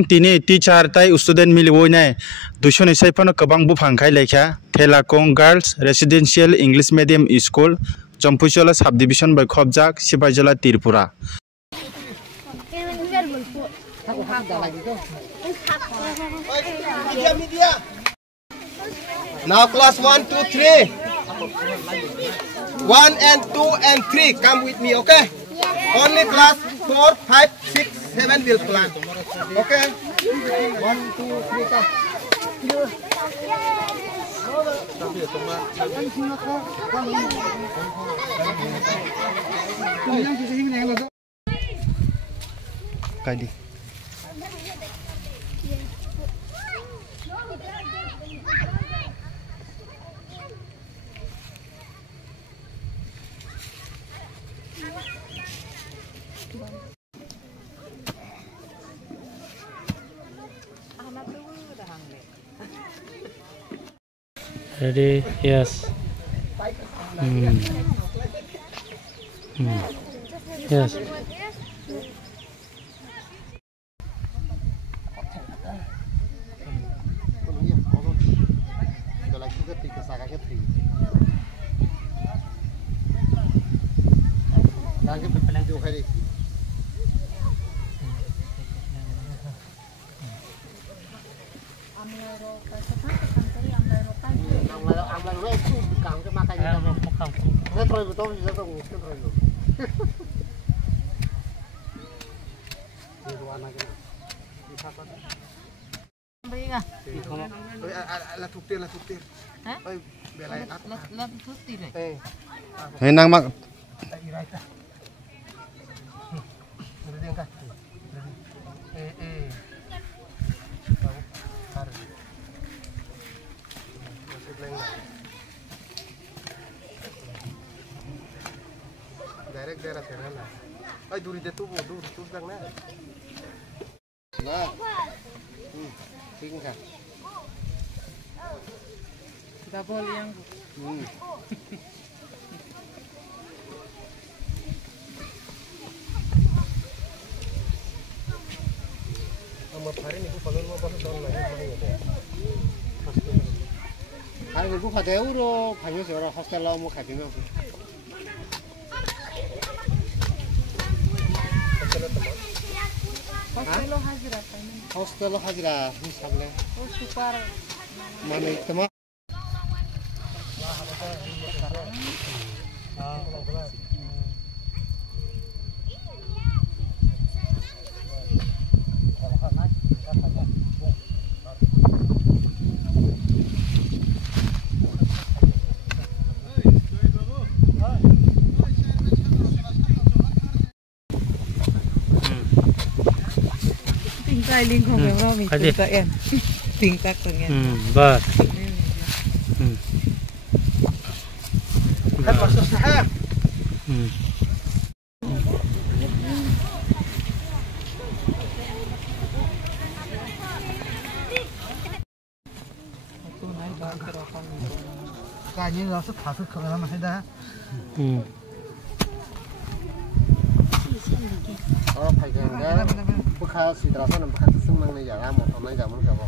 Tini teacher tai student miliwoinai dushoni saifano kabang bufang khai lekha Thelakong Girls Residential English Medium School Champuchola Subdivision by Khobjak Sibajola Tripura. Now class 1, 2, 3. 1 and 2 and 3 come with me, okay? Only class 4, 5, 6, 7 will plan. Okay? 1, 2, 3 come. Kadi. Ready? Yes. Yes. Henang mak. Direct daerah sana. Ay duri jatuh, duri tudang na. Nah. Tinggal. Double yang. Amat hari ni kalau mau pasal tahun lain mana ya? Hari ni bukan ada euro, hanya seorang hostel lah mau kaji ni. Hostel hajra, misalnya. Oh super. Mana itu mah? Stylingของเรามีตัวเอ็นติงตักตัวเงี้ยบ้าKan masuk sahab. Kayaknya nggak usah masuk ke dalam masih dah. Oh, pakai enggak. Bukan si terasa nampak senang nih jangan mau sama jangan mau coba.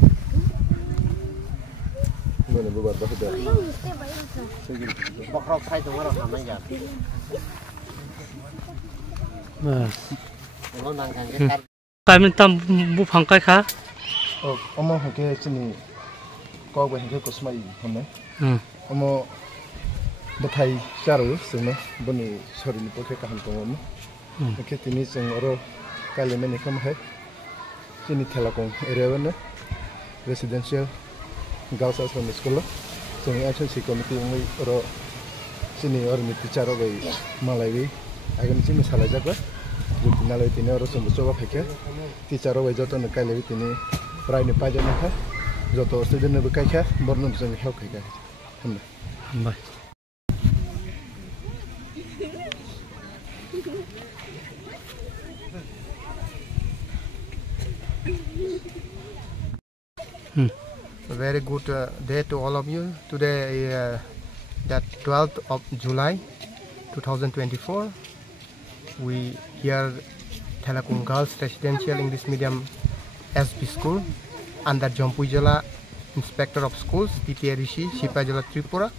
Mana buat apa dah? Bakrok saya tu mana sama jangan. Mas. Kalau nangkang kita. Kami tam bu pangkai kah? Oh, omong hake sini. Kau gue hake kosmai, mana? Omong betai caru sini. Bani sorry ni pakai kahan tunggu. Hake tini seng oro kali mana kamu hai? Sini Thelakong area mana? Residential Girls School. Seng action si committee ngai oro sini oro miti caro gai malai. Agan sini salah jaga. Jadi nalai tini oro sembuh coba hake. Ti caro gai jatuh nak kali tini. Prai ni pajak nak. Jatuh student ni berkai kah? Bornum sini help kai. Hamna. Baik. A very good day to all of you. Today is the 12th of July 2024. We here Thelakong Girls Residential English Medium SB School under Jampujala Inspector of Schools, TPA Rishi, Sipajala Tripura.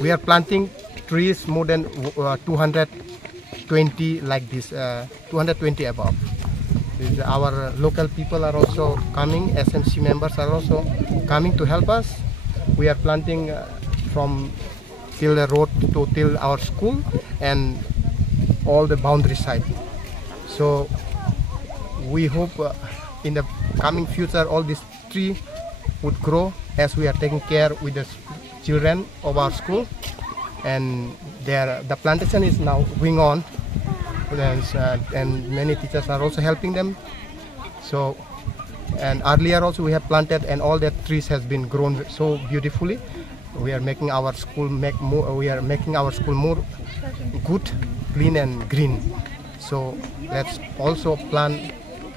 We are planting trees more than 220 like this, 220 above. Our local people are also coming, SMC members are also coming to help us. We are planting from till the road to till our school and all the boundary side. So we hope in the coming future all these trees would grow as we are taking care with the children of our school, and the plantation is now going on, and many teachers are also helping them. So, and earlier also we have planted, and all the trees has been grown so beautifully. We are making our school more good, clean and green. So let's also plant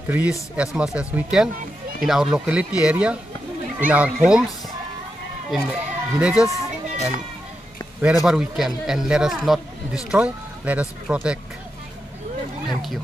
trees as much as we can in our locality area, in our homes, in villages, and wherever we can. And let us not destroy, let us protect. Thank you.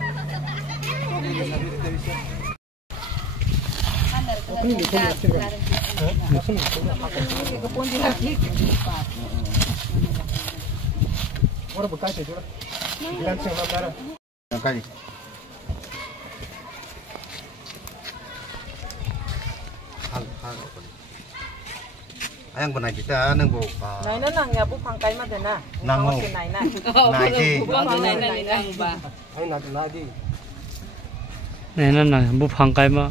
Ayang benai kita neng bu. Nai na nang ya bu pangkai mah dena. Nang mau. Nai na. Nai ji. Nai na ba. Ay na di. Này nó là bút hàng cái mà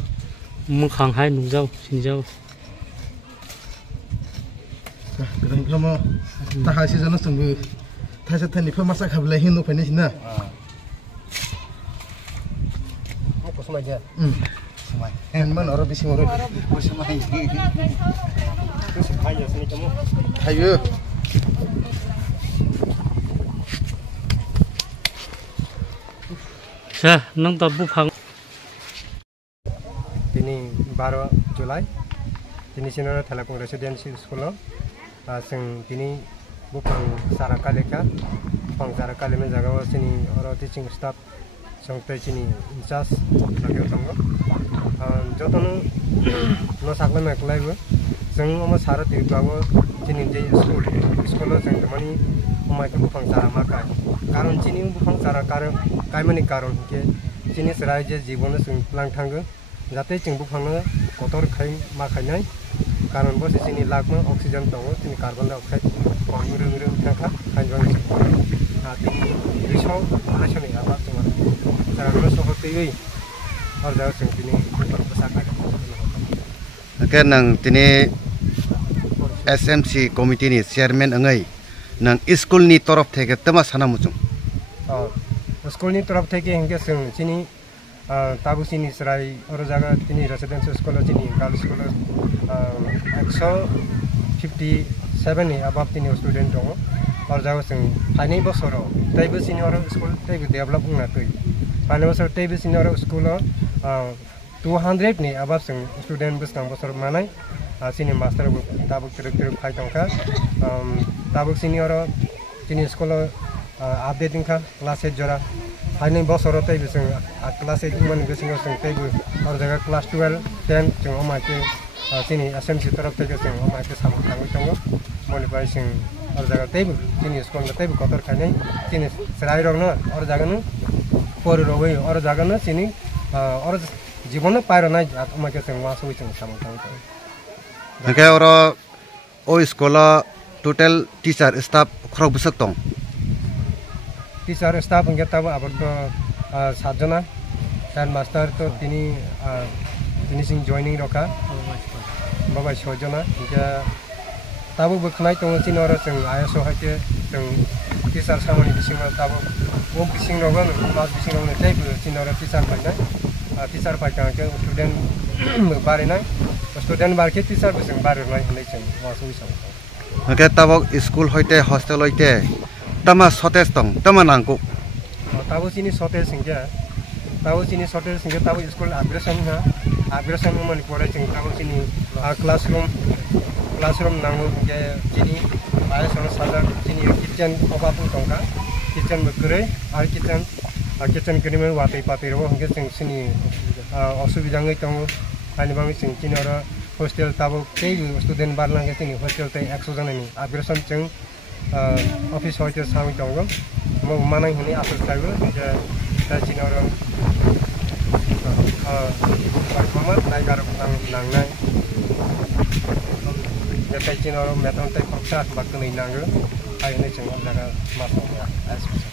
muốn hàng hai nung dâu xin dâu. Kadang kalau tak hasil sana sungguh, tak setan ni pun masak habis hin tu panis na. Apa semua aja. Semai. Mana orang bising orang. Semai. Hayu. Sa nang ta bút hàng. Ini 12 Julai. Ini sinara Thalakung Residential School. Sing ini bukan saraka leka, bukan saraka leme jaga sini orang teaching staff sampai sini incas lagi tunggu. Jodoh no sakle meklai gue. Sing oma sara tiru bawa sini je sekolah sing temani oma itu bukan sara makai. Karun sini bukan sara karun, kai mani karun ke sini serai je jiwon sing pelang tangga. Jate cing bukan kotor kai makai nai. Karena bos di sini lagma oksigen tahu, ini karbon dioksida, orang murung tangkap, kanjuan itu. Nah, ini risau, mana sih nih apa cuma? Cara mana soal TV, orang jauh sini ini berbesar kan? Oke, nang tini SMC komite ni chairman engai, nang school ni toraf tege temas sana mucung. School ni toraf tege hingga sini. Tabu sini serai orang jaga ini residential sekolah sini kalau sekolah 157 ni abab ini student dong orang jaga sing pani bosoro tapi sini orang sekolah tapi develop nggak tuh pani bosoro tapi sini orang sekolah 200 ni abab sing student bos nang bosoro mana sini master tabu terus kai tongka tabu sini orang sini sekolah updating kan kelas jora Ini bos orang tu bising kelas itu mana bising bising tu orang jaga kelas 12, 10 cuma omai ke sini SMC terap tu bising omai ke sama kamu cuma mana bising orang jaga tu sini sekolah tu kotor kan ni sini serai orang orang jaga nu poru orang orang jaga nu sini orang jiwon payah naik omai ke sini masuk bising sama kamu. Oke orang sekolah total teacher staff kurang besar tong. Teacher staff enggak tahu apa tu 7 jana dan master tu ini sing joining roka bawa 6 jana enggak tahu berkenai dengan sini orang sing ISO haje sing teacher sama ni bising tahu bising rogan mas bising rogan tapi sini orang teacher pakai ke student baru naik student baru ke teacher bising baru naik ni sini masuk sama. Oke tahu school hoite hostel hoite Tama sotes tong, tama nangku. Tahu sini sotes singga, tahu school abrasan mana pura sing tahu sini classroom nanggu ke sini ayah soal sadar sini kitchen apa pun tongka, kitchen bergerak, kitchen kini mana watai roh hingga sini असुविधा दङ अनि बाङै जों चिन आरो हस्टेल ताबो केही स्टुडेन्ट बारलांगे जोंनि हस्टेल तै 100 जनानि आग्रेसन जों अफिस हस्टेल सामि दङ म मानाय हुने आफल थायो जे चिन आरो परफॉर्मर नायगार नांनाय जे चिन आरो मेथन तै खरसा बाकनै नांगो आइने जों जागा मासाव